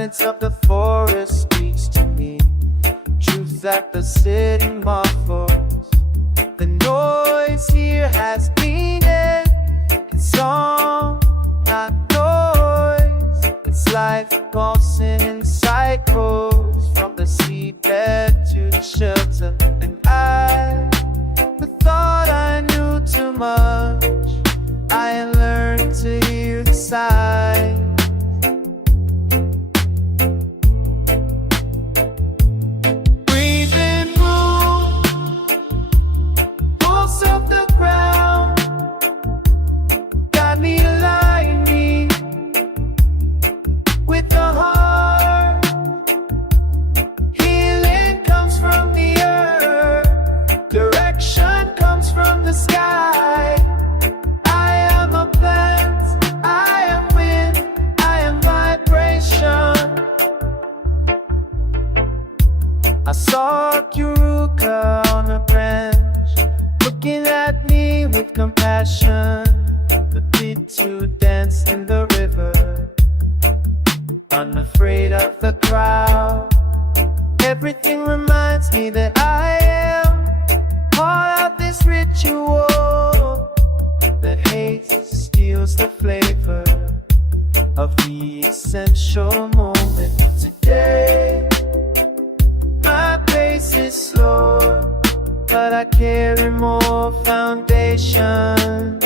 silence of the forest speaks to me. Truth that the city muffles. The noise here has meaning. It's song, not noise. It's life pulsing in cycles, from the seabed to the shelter. And I thought I knew too much. I learned to hear the signs. Breathing room, pulse of the ground, got me aligning with the heart. Healing comes from the earth, direction comes from the sky. I am a plant, I am wind, I am vibration. I saw Kuruka on a branch, looking at me with compassion. The beat to dance in the river, unafraid of the crowd. Everything reminds me that I am part of this ritual, that hate steals the flavor of the essential moment. Today, my pace is slow, but I carry more foundation.